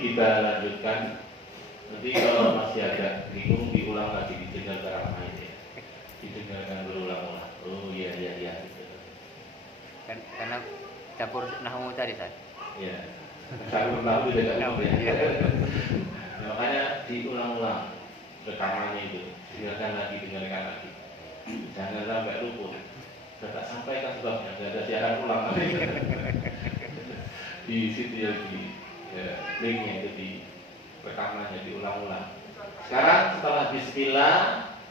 kita lanjutkan. Nanti kalau masih agak bingung diulang lagi, didengarkan ya. Didengarkan berulang-ulang. Oh iya gitu. Karena campur nahwu tadi tadi. Ya. Campur nahwu juga umum ya. Makanya diulang-ulang rekamannya itu. Dengarkan lagi. Jangan sampai luput. Sudah tak sampaikan sebabnya, tidak ada siaran ulang. Di situ yang linknya itu di rekamannya diulang-ulang. Sekarang setelah bismillah,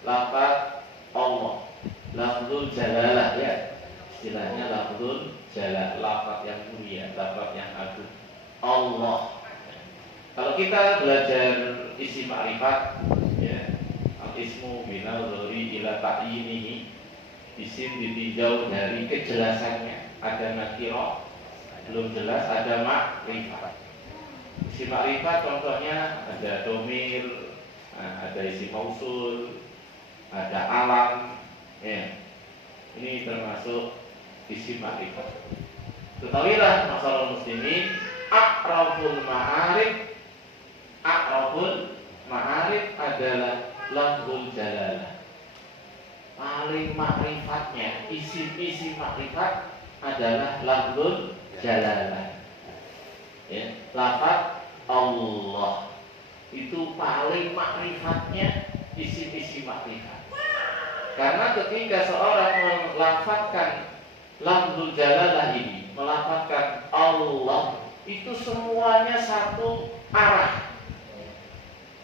lafaz Allah, lafzul jalalah ya. Istilahnya lafzul jalalah, lafaz yang mulia, lafaz yang agung. Allah. Kalau kita belajar isi makrifat ya, al-ismu minal dzuri ila ta'yinihi, isim ditinjau dari kejelasannya. Ada nakirah belum jelas, ada makrifat. Isim makrifat contohnya ada domir, ada isim mausul, ada alam ya. Ini termasuk isim makrifat. Ketahuilah masalah muslimin, a'raful ma'arif adalah lafzul jalalah. Paling makrifatnya, isi makrifat adalah lafzul jalalah. Ya, lafaz Allah itu paling makrifatnya, isi makrifat. Karena ketika seorang melafazkan lafzul jalalah ini, melafazkan Allah, itu semuanya satu arah.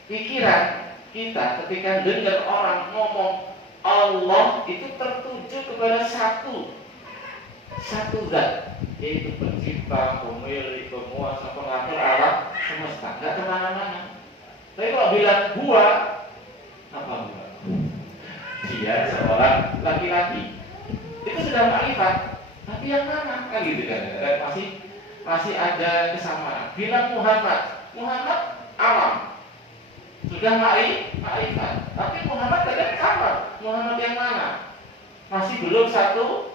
Pikiran kita ketika dengar orang ngomong Allah itu tertuju kepada satu zat, yaitu pencipta, pemilik, penguasa, pengatur alam semesta, nggak kemana-mana. Tapi kalau bilang gua, apa gua? Dia seorang laki-laki, itu sudah makrifat. Tapi yang mana? Kan gitu kan? Masih ada kesamaan. Bilang Muhammad alam, sudah makrifat. Tapi Muhammad kadang sama. Muhammad yang mana? Masih belum satu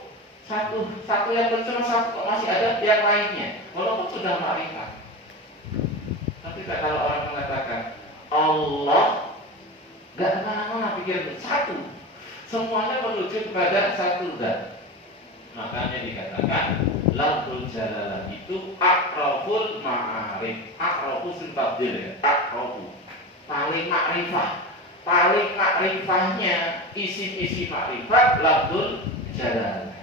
yang bersama satu, masih ada yang lainnya. Walaupun sudah makrifat. Tapi kalau orang mengatakan Allah, nggak kemana-mana pikir satu. Semuanya menuju kepada satu zat. Makanya dikatakan lafzul jalalah itu aqrabul ma'arif. Aqrabu sintabdil ya. Aqrabu paling makrifahnya, isi makrifat lafzul jalalah.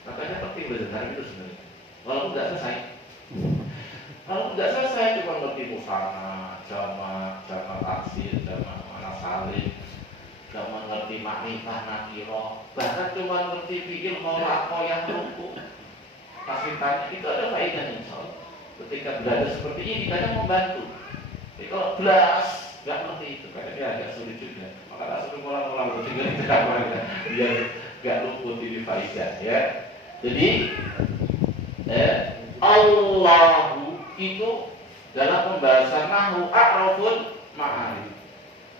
Makanya penting belajar itu sebenarnya. Walaupun tidak selesai, cuma ngerti musana, jamak taksir, jamak mana salim, cuma ngerti makrifah nakirah, bahkan cuma ngerti fikih kholaqah yang ruku. Pasti tanya, itu ada faedahnya insyaallah. Ketika belajar seperti ini kadang membantu. Jadi kalau belas nggak ngerti itu, kadang dia agak sulit juga. Maka tak suruh ulang-ulang bertiga biar nggak luput ini faedah ya. Jadi Allahu itu dalam pembahasan nahwu a'raful ma'arif.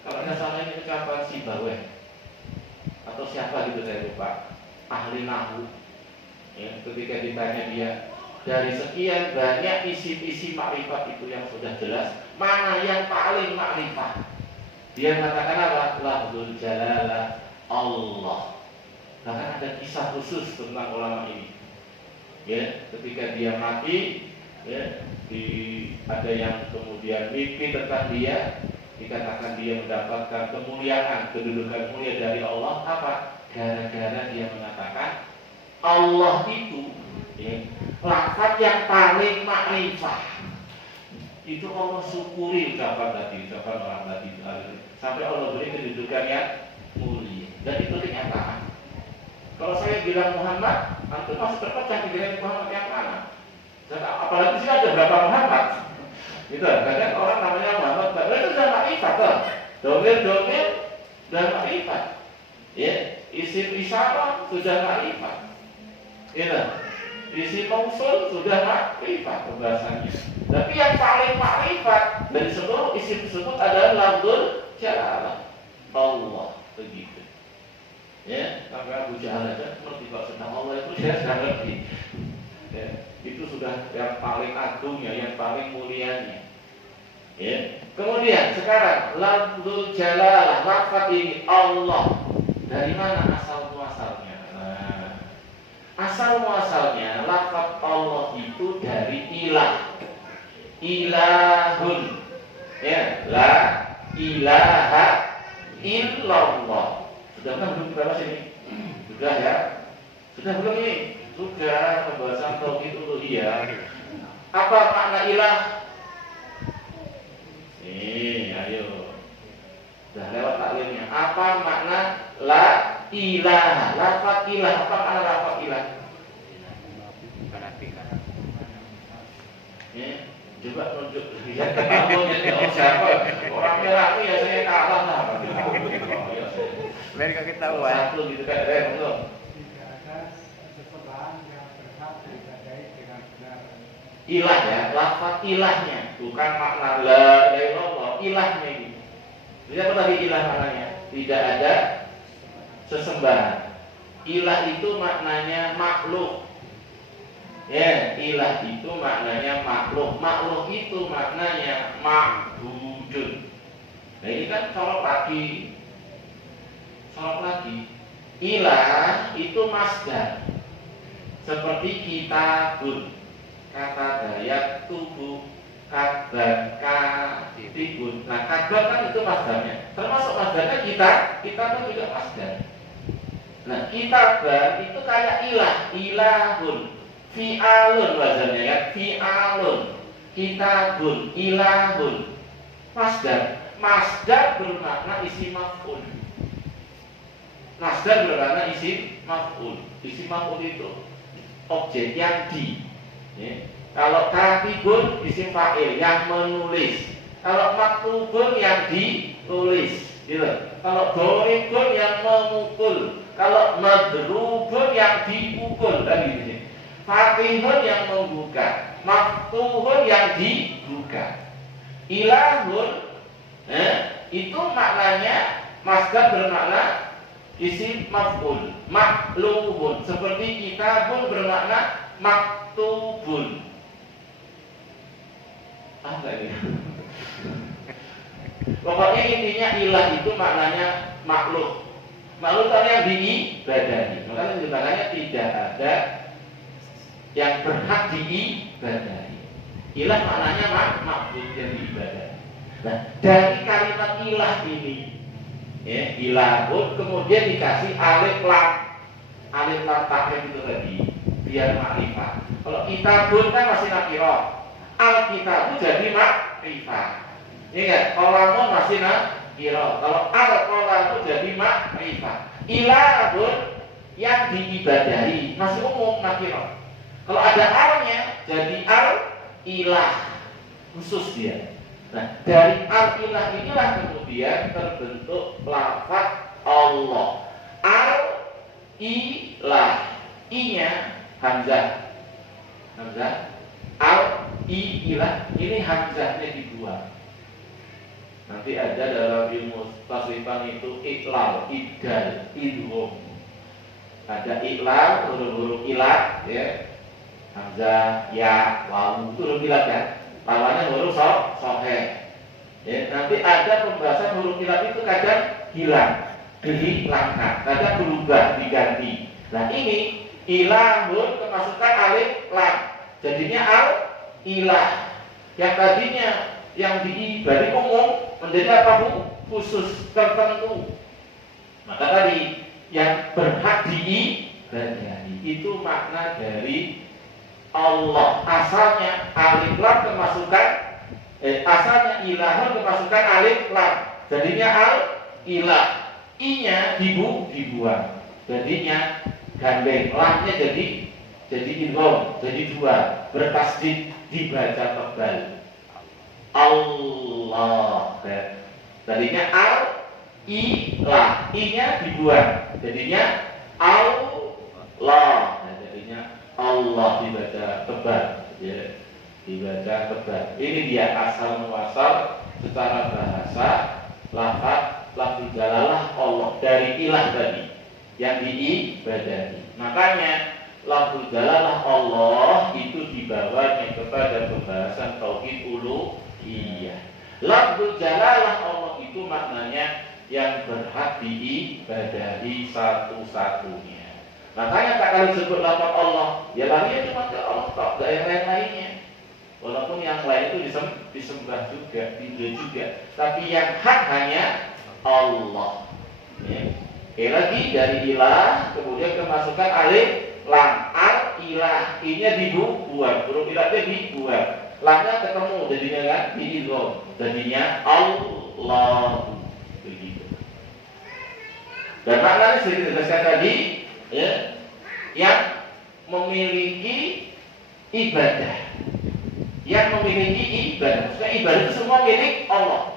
Kalau nggak salah ini ucapan Sibawayh atau siapa gitu saya lupa, ahli nahwu ya, ketika ditanya dia dari sekian banyak isi makrifat itu yang sudah jelas, mana yang paling makrifat? Dia mengatakan apa? Lafzul jalalah Allah. Bahkan ada kisah khusus tentang ulama ini. Ya, ketika dia mati, ya, ada yang kemudian mimpi tentang dia, dikatakan dia mendapatkan kemuliaan, kedudukan mulia dari Allah. Apa? Gara-gara dia mengatakan Allah itu ya, lafaz yang paling makrifah. Itu Allah syukuri ucapan orang tadi sampai Allah beri kedudukan yang mulia. Dan itu kenyataan. Kalau saya bilang Muhammad, antum masih terpecah dengan Muhammad yang mana? Dan apalagi sih ada berapa Muhammad? Gitu. Kadang orang namanya Muhammad, itu sudah makrifat tuh. Domir sudah makrifat. Ya, isim isyarah sudah makrifat. Gitu. Isim mausul sudah makrifat pembahasannya. Tapi yang paling makrifat dari seluruh isim tersebut adalah lafzul jalalah Allah, begitu. Ya, sampai Abu Jahal aja ngerti kalau tentang Allah itu dia sudah ngerti. Ya, itu sudah yang paling agungnya, yang paling mulianya. Ya. Kemudian sekarang lafzul jalalah, lafaz ini Allah. Dari mana asal muasalnya? Nah, asal muasalnya lafaz Allah itu dari ilah. Ilahun. Ya, la ilaha illallah. Sudah kan belum berapa sini? Sudah ya? Sudah belum ini? Sudah pembahasan tauhid uluhiyah. Apa makna ilah? Ayo. Sudah lewat taklimnya. Apa makna la ilaha? Lafaz ilah. Apa makna lafaz ilah? Ya, coba tunjuk. Ya, kenapa jadi siapa? Orang merah ya saya kalah lah. Biar kau ketahuan. Satu gitu kan, betul. Ilah ya, lafaz ilahnya, bukan makna la ilaha illallah, ilahnya ini. Jadi apa tadi ilah maknanya? Tidak ada sesembahan. Ilah itu maknanya makhluk. Ya, ilah itu maknanya makhluk. Makhluk itu maknanya ma'budun. Nah ini kan sorok lagi. Ilah itu masdar. Seperti kitabun, kata Dayak tubuh, kabar katibun. Nah kabar kan itu masdarnya. Termasuk masdarnya kita kan juga masdar. Nah kitabar itu kayak ilah, ilahun, fi'alun wazannya kan, fi'alun, kitabun, ilahun, masdar bermakna isi maf'ul. Masdar bermakna isim maf'ul. Isim maf'ul itu objek yang di. Ya. Kalau katibun isim fa'il yang menulis. Kalau maktubun yang ditulis. Gitu. Kalau doribun yang memukul. Kalau madrubun yang dipukul. Dan gitu. Fatihun yang membuka. Maftuhun yang dibuka. Ilahun itu maknanya masdar bermakna isim maf'ul, makluhun. Seperti kitabun bermakna maktubun. Apa ini? Pokoknya intinya ilah itu maknanya makhluk. Makhluk kan yang diibadahi. Makanya tidak ada yang berhak diibadahi. Ilah maknanya makhluk yang diibadahi. Nah, dari kalimat ilah ini, ya, ilahun kemudian dikasih alif lam takrif itu tadi biar makrifat. Kalau kitabun kan masih nakirah, al kitabu jadi makrifat. Ingat, kolamun masih nakirah. Kalau al kolamu jadi makrifat. Ilahun yang diibadahi masih umum nakirah. Kalau ada alnya jadi al ilah khusus dia. Nah, dari al-ilah inilah kemudian terbentuk lafaz Allah. Al-ilah. I-nya hamzah. Al-ilah. Ini hamzahnya dibuang. Nanti ada dalam ilmu tasrifan itu iklal, idgal, idgham. Ada iklal, huruf-huruf ilah, ya. Hamzah, ya, wawu, itu huruf ilah kan? Lawannya huruf soheh. Ya, nanti ada pembahasan huruf ilah itu kadang hilang, dihilangkan, kadang berubah, diganti. Nah ini ilahun kemasukan alif lam, jadinya al ilah. Yang tadinya yang diibadahi umum menjadi apa bu? Khusus tertentu. Maka tadi yang berhak diibadahi itu makna dari Allah. Asalnya alif lam kemasukan asalnya ilahun kemasukan alif lam, jadinya al ilah. I-nya dibuang, jadinya gandeng. Lamnya jadi idgham, jadi dua, bertasdid, dibaca tebal. Allah. Tadinya al ilah, i-nya dibuang, jadinya Allah. Jadinya Allah dibaca tebal, ya, dibaca tebal. Ini dia asal muasal secara bahasa lafzul jalalah Allah dari ilah tadi yang diibadahi. Makanya lafzul jalalah Allah itu dibawanya kepada pembahasan tauhid uluhiyah. lafzul jalalah Allah itu maknanya yang berhak diibadahi satu-satunya. Makanya tak kalau disebut lafaz Allah, ya larinya cuma ke Allah, tak ke yang lain-lainnya. Walaupun yang lain itu disembah juga, juga. Tapi yang hak hanya Allah. Ya. Oke, lagi dari ilah, kemudian kemasukan alif lam, al ilah, ini dibuat, huruf ilahnya dibuat, lamnya ketemu jadinya kan diidgham, jadinya Allah, begitu. Dan maknanya seperti dijelaskan tadi, ya, yang memiliki ibadah, maksudnya ibadah itu semua milik Allah,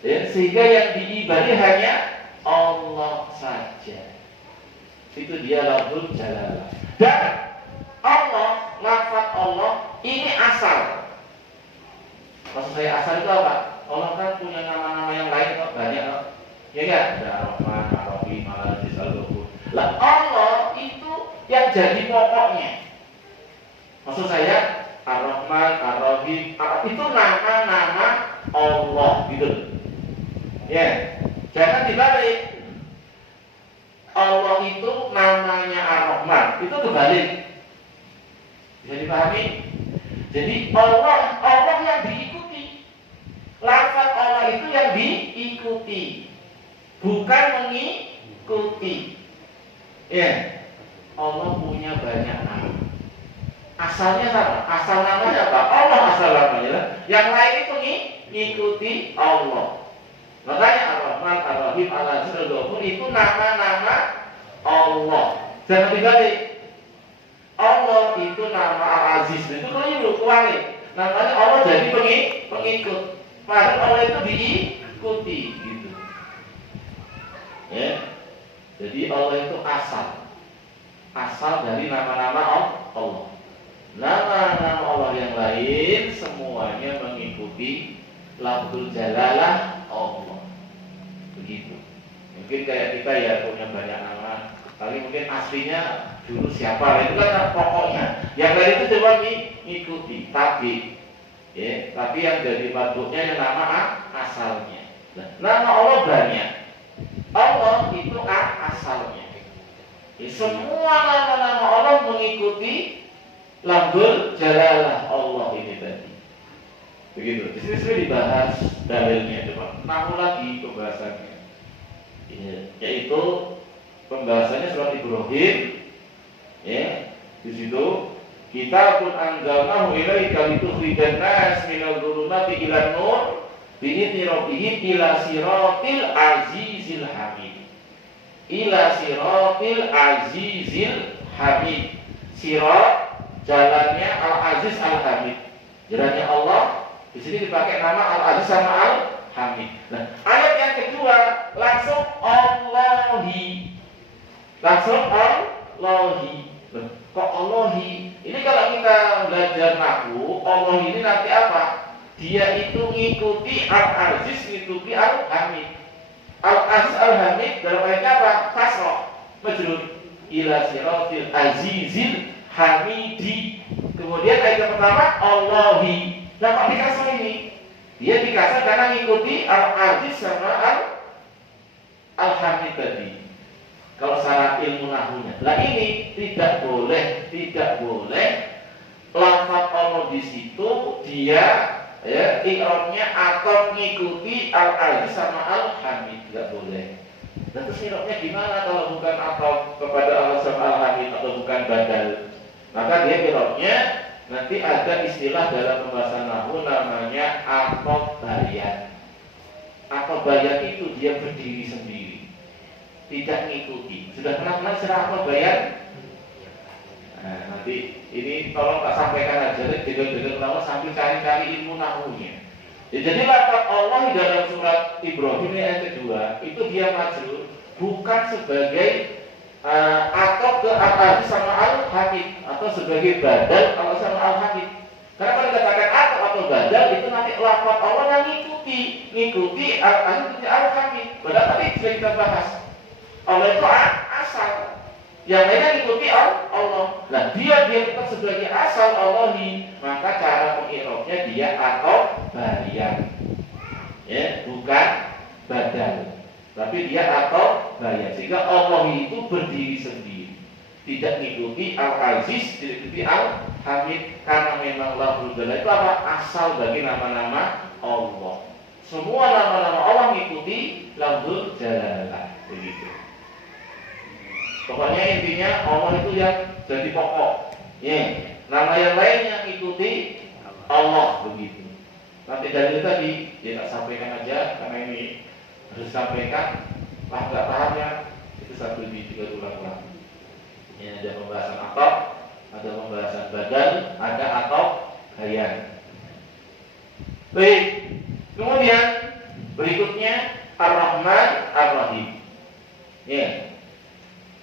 ya, sehingga yang diibadahi hanya Allah saja. Itu dia lafzul jalalah. Dan Allah, lafaz Allah ini asal. Maksud saya asal itu apa? Allah kan punya nama-nama yang lain kok, banyak kok. Ya kan? Ada Ar-Rahman, Ar-Rahim, Al-Aziz, Al-Ghafur. Lah Allah itu yang jadi pokoknya. Maksud saya Ar-Rahman, Ar-Rahim, itu nama-nama Allah gitu. Ya. Jangan dibalik. Allah itu namanya Ar-Rahman, itu kebalik. Bisa dipahami? Jadi Allah yang diikuti. Lafaz Allah itu yang diikuti, bukan mengikuti. Ya. Allah punya banyak nama. Asalnya sama. Asal namanya apa? Allah asal namanya. Yang lain itu mengikuti Allah. Makanya Ar-Rahman, Ar-Rahim, Al-Aziz, Al-Ghafur itu nama-nama Allah. Jangan dibalik. Allah itu nama Al-Aziz, itu keliru, kebalik. Namanya Allah jadi pengikut. Padahal Allah itu diikuti, gitu. Ya. Jadi Allah itu asal dari nama-nama Allah. Nama-nama Allah yang lain semuanya mengikuti lafzul jalalah Allah. Begitu. Mungkin kayak kita ya punya banyak nama, tapi mungkin aslinya dulu siapa, itu kan pokoknya. Yang lain itu cuma mengikuti, tapi yang jadi patutnya yang nama asalnya. Nah, nama Allah banyak. Allah itu asalnya. Ya, semua nama-nama Allah mengikuti lafzul jalalah Allah ini tadi. Begitu. Di sini sudah dibahas dalilnya, coba namun lagi pembahasannya. Ya, yaitu pembahasannya surat Ibrahim. Ya, di situ kita pun anzalnahu ilaika litukhrijan nas minal dhulumati ilan nur bi'izni rabbihim ila siratil azizil hamid. Ila siratil azizil hamid. Sirat jalannya Al-Aziz Al-Hamid. Jalannya Allah. Di sini dipakai nama Al-Aziz sama Al-Hamid. Nah, ayat yang kedua langsung Allahi. Langsung Allahi. Kok Allahi? Ini kalau kita belajar nahwu, Allah ini nanti apa? Dia itu ngikuti Al-Aziz, ngikuti Al-Hamid. Al-Aziz Al-Hamid dalam ayatnya apa? Kasroh, majrur. Ila siratil azizil hamidi. Kemudian ayat yang pertama Allahi. Nah, kok dikasih ini? Dia dikasih karena ngikuti Al-Aziz sama Al-Hamid tadi. Kalau syarat ilmu nahwunya. Nah, ini tidak boleh lafaz Allah di situ dia ya i'rabnya atau ngikuti Al-Aziz sama Al-Hamid, tidak boleh. Nah, terus i'rabnya gimana kalau bukan atau kepada Allah sama Al-Hamid atau bukan badal? Maka dia i'rabnya nanti ada istilah dalam pembahasan nahwu namanya atau bayan. Atau bayan itu dia berdiri sendiri, tidak ngikuti. Sudah pernah istilah atau bayan? Nah, nanti ini tolong tak sampaikan aja deh, dengar lama sambil cari-cari ilmu nahwunya. Ya, jadi lafaz Allah di dalam surat Ibrahim ini ayat kedua itu dia majrur bukan sebagai atau ke Al-Aziz sama Al-Hamid atau sebagai badal kalau sama Al-Hamid. Karena kalau dikatakan atau badal itu nanti lafaz Allah yang ngikuti Al-Aziz dan Al-Hamid. Padahal tadi sudah kita bahas Allah itu asal, yang lainnya ngikuti Allah. Nah, dia tetap sebagai asal Allahi, maka cara pengirobnya dia atau bayan. Ya, gaya. Sehingga Allah itu berdiri sendiri, tidak mengikuti Al-Aziz, tidak mengikuti Al-Hamid, karena memang Lafzul Jalalah itu apa? Asal bagi nama-nama Allah. Semua nama-nama Allah mengikuti Lafzul Jalalah, begitu. Pokoknya intinya Allah itu yang jadi pokok. Ya, nama yang lainnya ikuti Allah, begitu. Nanti dari tadi ya tak sampaikan aja karena ini harus sampaikan. Lah nggak pahamnya itu 1, 2, 3 ulang-ulang. Ya, ada pembahasan atok, ada pembahasan badan, ada atok gaya. Baik. Kemudian berikutnya Ar-Rahman Ar-Rahim. Ya.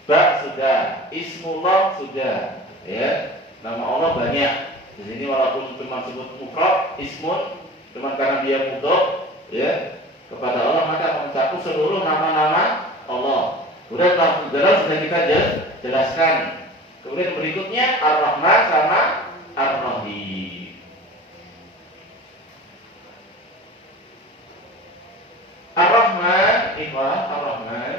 Ba sudah, Ismullah sudah, ya. Nama Allah banyak. Di sini walaupun cuma sebut mufrad, ismun, cuma karena dia mudhof, ya, kepada Allah, maka mencakup seluruh nama-nama Allah. Kemudian Lafzul Jalal sudah kita jelaskan. Kemudian berikutnya Ar-Rahman sama Ar-Rahim. Ar-Rahman, Ar-Rahman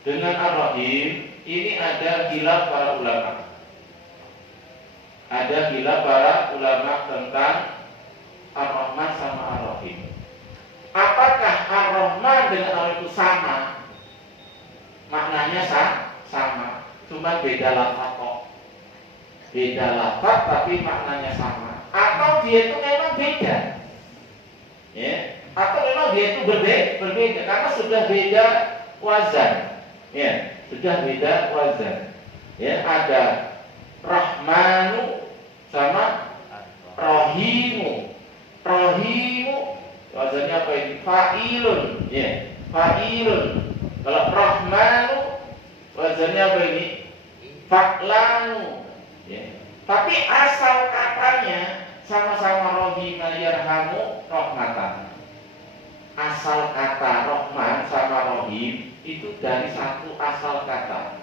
dengan Ar-Rahim ini ada khilaf para ulama. Ada khilaf para ulama tentang Ar-Rahman sama Ar-Rahim. Apakah Ar-Rahman dengan Ar-Rahim itu sama? Maknanya sama, cuma beda lafaz kok. Beda lafaz tapi maknanya sama. Atau dia itu memang beda. Ya, atau memang dia itu berbeda karena sudah beda wazan. Ya, sudah beda wazan. Ya, ada Rahmanu sama Rahimu. Rahimu wazannya apa ini? Fa'ilun. Ya, fa'ilun. Kalau Rahmanu wazannya apa ini? Fa'lanu. Ya. Tapi asal katanya sama-sama Rahimah yarhamu rahmatan. Asal kata Rahman sama Rahim itu dari satu asal kata,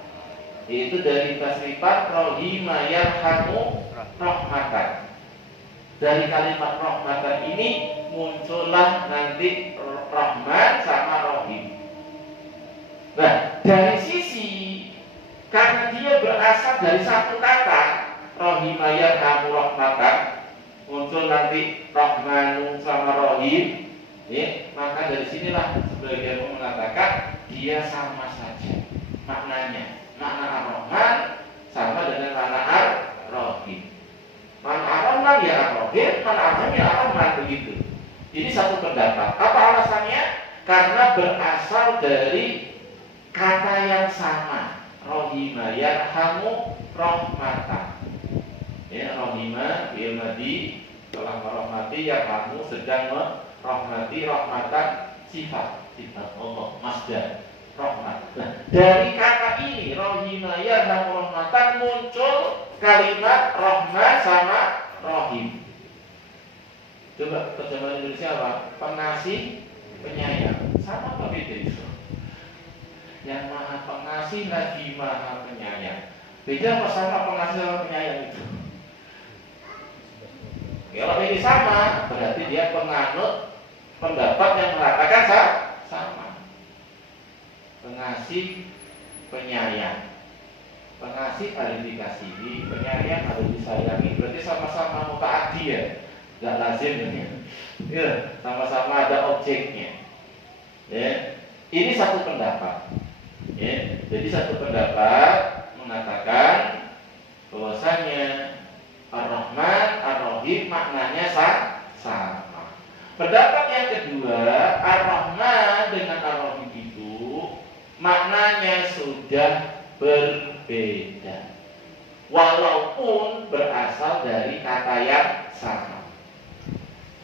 yaitu dari tasrifat Rahimah yarhamu rahmatan. Dari kalimat rahmatan ini muncullah nanti Rahman sama Rahim. Nah, dari sisi karena dia berasal dari satu kata Rahimah yarhamu rahmatan, muncul nanti Rahmanu sama Rahim. Ya, maka dari sinilah sebagian mengatakan dia sama saja maknanya. Makna Ar-Rahman sama dengan makna Ar-Rahim. Makna Ar-Rahman ya Ar-Rahim, makna Ar-Rahim ya Ar-Rahman, begitu. Ini satu pendapat. Apa alasannya? Karena berasal dari kata yang sama. Rahimah yarhamu rahmatan. Ya, Rahimah fi'il madhi telah merahmati, yarhamu sedang rahmati, rahmatan sifat Allah, masdar rahmat. Nah, dari kata ini Rahimah yarhamu rahmatan muncul kalimat Rahman sama Rahim. Coba terjemahan Indonesia apa? Pengasih, penyayang. Sama apa beda itu? Yang maha pengasih lagi maha penyayang. Beda apa sama pengasih sama penyayang itu? Kalau ini sama, berarti dia penganut pendapat yang mengatakan sama. Pengasih, penyayang. Pengasih harus dikasihi, penyayang harus disayangi. Berarti sama-sama mutaaddi ya, nggak lazim ya. Sama-sama ada objeknya. Ya, ini satu pendapat. Ya, jadi satu pendapat mengatakan bahwasanya Ar-Rahman, Ar-Rahim maknanya sama. Pendapat yang kedua, Ar-Rahman dengan Ar-Rahim itu maknanya sudah berbeda, walaupun berasal dari kata yang sama.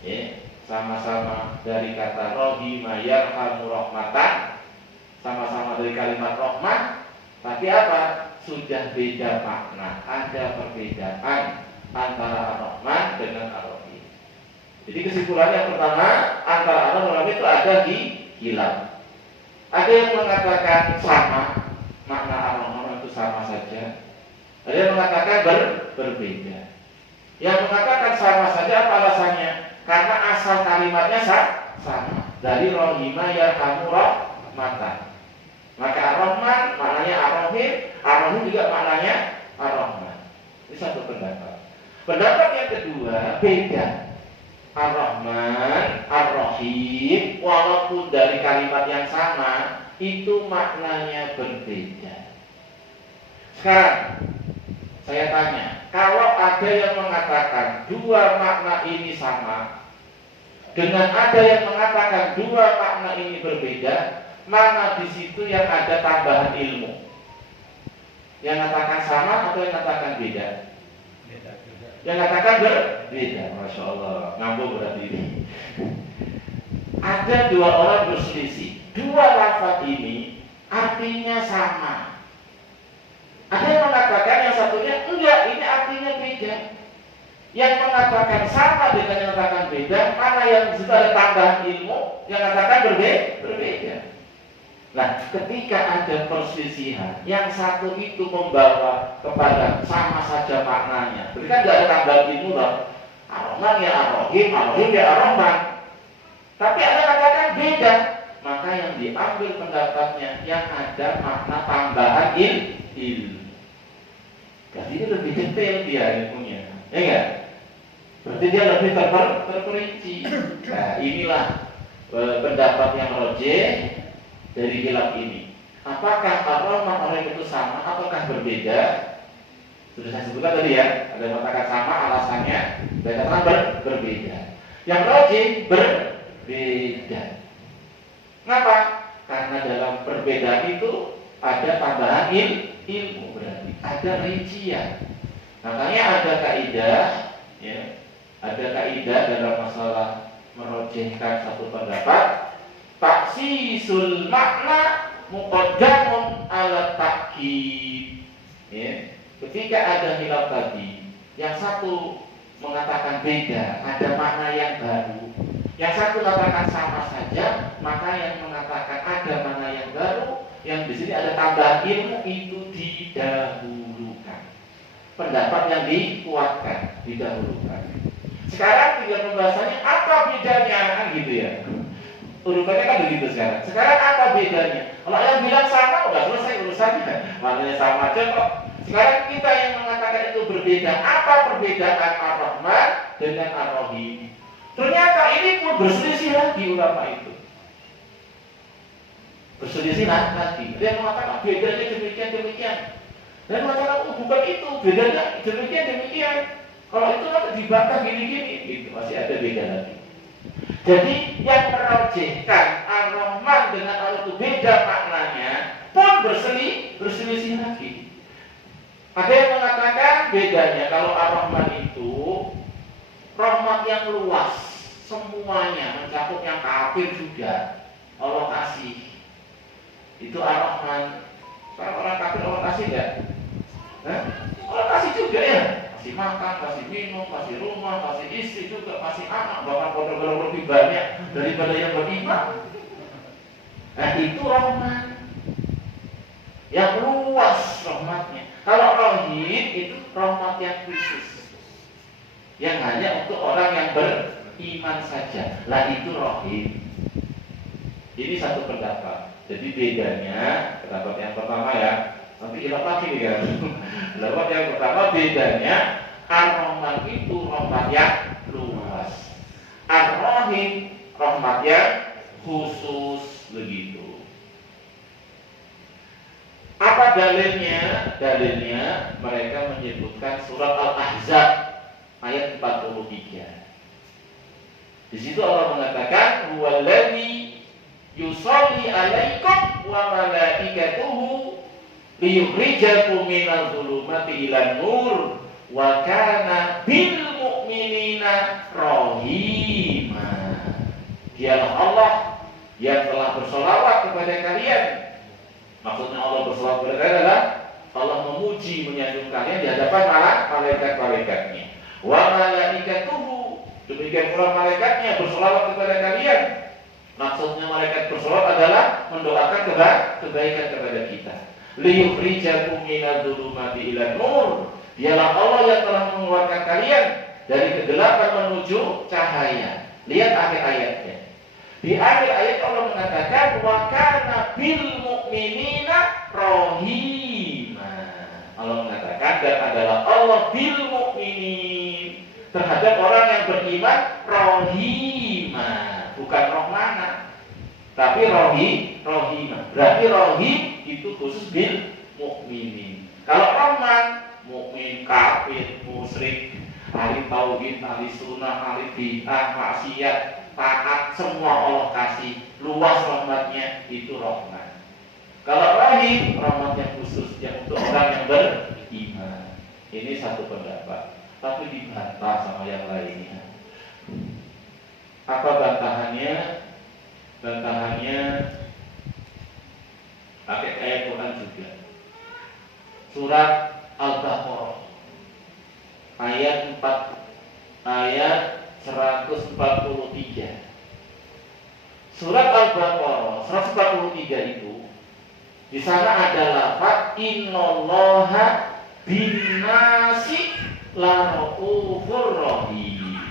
Ya, sama-sama dari kata Rahimah yarhamu rahmatan, sama-sama dari kalimat rahmat, tapi apa? Sudah beda makna, ada perbedaan antara Ar-Rahman dengan Ar-Rahim. Jadi kesimpulan yang pertama, antara Ar-Rahman itu ada di khilaf. Ada yang mengatakan sama, makna Ar-Rahman itu sama saja. Ada yang mengatakan berbeda. Yang mengatakan sama saja apa alasannya? Karena asal kalimatnya sama, dari Rahimah yarhamu rahmatan. Maka Ar-Rahman maknanya Ar-Rahim, Ar-Rahim juga maknanya Ar-Rahman. Ini satu pendapat. Pendapat yang kedua beda. Ar-Rahman, Ar-Rahim, walaupun dari kalimat yang sama, itu maknanya berbeda. Sekarang saya tanya, kalau ada yang mengatakan dua makna ini sama, dengan ada yang mengatakan dua makna ini berbeda, mana di situ yang ada tambahan ilmu? Yang katakan sama atau yang katakan beda? Yang katakan berbeda. Masya Allah, ngambung berarti ini. Ada dua orang berselisih. Dua lafaz ini artinya sama. Ada yang mengatakan yang satunya enggak, ini artinya beda. Yang mengatakan sama dengan yang mengatakan beda, mana yang di situ ada tambahan ilmu, yang katakan berbeda. Nah, ketika ada perselisihan, yang satu itu membawa kepada sama saja maknanya, berarti kan tidak ada tambahan ilmu dong. Ar-Rahman ya Ar-Rahim, Ar-Rahim ya Ar-Rahman. Tapi ada katakan beda, maka yang diambil pendapatnya yang ada makna tambahan ilmu. Berarti ini lebih detail dia ilmunya, ya enggak? Berarti dia lebih terperinci. Nah, inilah pendapat yang rojih dari khilaf ini. Apakah Ar-Rahman Ar-Rahim itu sama ataukah berbeda? Sudah saya sebutkan tadi ya, ada yang mengatakan sama alasannya, ada yang mengatakan berbeda. Yang rojih berbeda. Kenapa? Karena dalam perbedaan itu ada tambahan ilmu, berarti ada rincian. Makanya ada kaidah, ya, ada kaidah dalam masalah merojihkan satu pendapat. Taksisul makna muqaddamun ala takkid. Ya. Ketika ada khilaf tadi, yang satu mengatakan beda, ada makna yang baru. Yang satu katakan sama saja, maka yang mengatakan ada makna yang baru, yang di sini ada tambahan ilmu itu didahulukan. Pendapat yang dikuatkan didahulukan. Sekarang tinggal pembahasannya apa bedanya kan gitu ya. Urutannya kan begitu sekarang. Sekarang apa bedanya? Kalau yang bilang sama, udah selesai urusannya. Maknanya sama aja kok. Sekarang kita yang mengatakan itu berbeda. Apa perbedaan Ar-Rahman dengan Ar-Rahim? Ternyata ini pun berselisih lagi ulama itu. Berselisih lagi. Dia mengatakan bedanya demikian. Dan mengatakan bukan itu, bedanya demikian. Kalau itu kan dibantah gini-gini, gitu. Masih ada beda lagi. Jadi yang merojihkan Ar-Rahman dengan Allah itu beda maknanya pun berselisih lagi. Ada yang mengatakan bedanya kalau Ar-Rahman itu rahmat yang luas, semuanya mencakup yang kafir juga Allah kasih. Itu Ar-Rahman. Sekarang orang kafir Allah kasih enggak? Allah kasih juga ya. Kasih makan, kasih minum, kasih rumah, kasih istri juga, kasih anak, bahkan kodok-kodok lebih banyak daripada yang beriman. Nah itu rahmat yang luas rahmatnya. Kalau rahim itu rahmat yang khusus, yang hanya untuk orang yang beriman saja. Lah itu rahim. Ini satu pendapat. Jadi bedanya pendapat yang pertama ya. Nanti hilaf lagi nih kan. Pendapat yang pertama bedanya Ar-Rahman itu rahmat yang luas, Ar-Rahim rahmat yang khusus begitu. Apa dalilnya? Dalilnya mereka menyebutkan surat Al-Ahzab ayat 43. Di situ Allah mengatakan huwallazi yusolli alaikum wa malaikatuhu liyukhrijakum minal dhulumati ilan nur wa kana bil mu'minina rahima. Dialah Allah yang telah bersolawat kepada kalian. Maksudnya Allah bersolawat kepada kalian adalah Allah memuji menyanjung kalian di hadapan malaikat-malaikatnya. Wa malaikatuhu, demikian pula malaikatnya bersolawat kepada kalian. Maksudnya malaikat bersolawat adalah mendoakan kebaikan kepada kita. Liyukhrijakum minadh dhulumati ilan nur. Dialah Allah yang telah mengeluarkan kalian dari kegelapan menuju cahaya. Lihat akhir ayatnya. Di akhir ayat Allah mengatakan wa kana bil mu'minina rahima. Allah mengatakan dan adalah Allah bil mu'minin, terhadap orang yang beriman rahima, bukan rohmana, tapi rohima. Berarti rohim itu khusus bil mu'minin. Kalau rahman, mukmin, kafir, musyrik, ahli tauhid, ahli sunnah, ahli bid'ah, maksiat, taat, semua Allah kasih, luas rahmatnya, itu rahman. Kalau rahim, rahmatnya khusus yang untuk orang yang beriman. Ini satu pendapat, tapi dibantah sama yang lainnya. Apa bantahannya? Bantahannya pakai ayat Quran juga. Surat Al-Baqarah ayat 143. Surat Al-Baqarah 143 itu di sana ada lafaz innallaha binnasi laraufur rahim.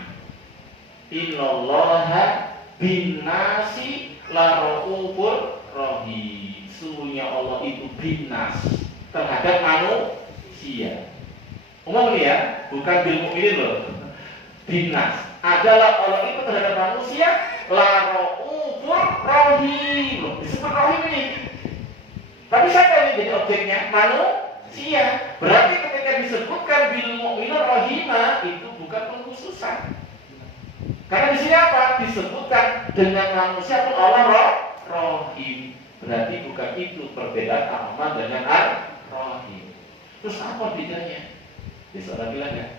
Innallaha binnasi laraufur rahim. Sesungguhnya Allah itu binnas, terhadap manusia. Umum ini ya, bukan bil mukminin loh. Binnas adalah Allah itu terhadap manusia laraufur rahim. Loh, disebut rahim ini. Tapi siapa yang jadi objeknya? Manusia. Berarti ketika disebutkan bil mukminin rahimah itu bukan pengkhususan. Karena di sini apa? Disebutkan dengan manusia pun Allah rahim. Berarti bukan itu perbedaan Ar-Rahman dengan Ar-Rahim. Terus apa bedanya? Besok lagi bilang ya.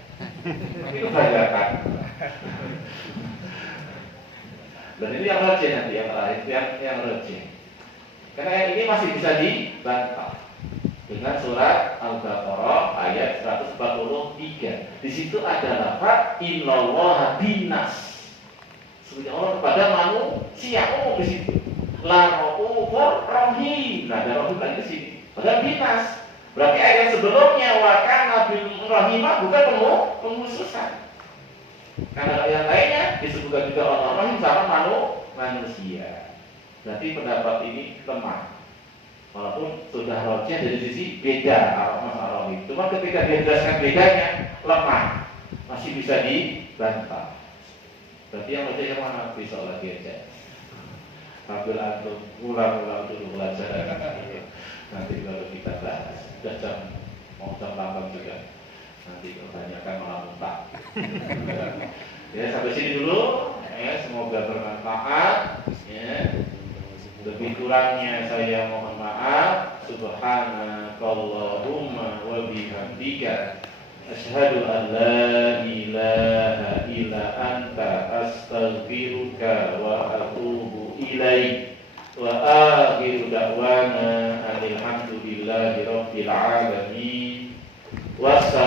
Itu bajakan. Dan ini yang rojeh nanti yang terakhir, yang rojeh. Karena yang ini masih bisa dibantah dengan surat Al-Baqarah ayat 143. Di situ ada lafaz innallaha binnas. Sebenarnya Allah kepada manusia umum di situ. La raufur rahim. Nah, ada rahim lagi di sini. Padahal binnas. Berarti ayat sebelumnya wa kana bil rahimah bukan pengkhususan. Karena yang lainnya disebutkan juga Allah rahim sama manusia. Berarti pendapat ini lemah. Walaupun sudah rojih dari sisi beda Ar-Rahman Ar-Rahim. Cuma ketika dia jelaskan bedanya lemah, masih bisa dibantah. Berarti yang rojih yang mana? Besok lagi aja. Ambil antum ulang-ulang dulu belajar. Nanti kalau kita bahas sudah mau jam 8 juga. Nanti kebanyakan malah muntah. Ya sampai sini dulu. Ya semoga bermanfaat. Ya. Lebih kurangnya saya mohon maaf. Subhanakallahumma wa bihamdika asyhadu an la ilaha illa anta astaghfiruka wa atubu ilaik. Wa akhiru da'wana alhamdulillahi rabbil alamin. Wassalamu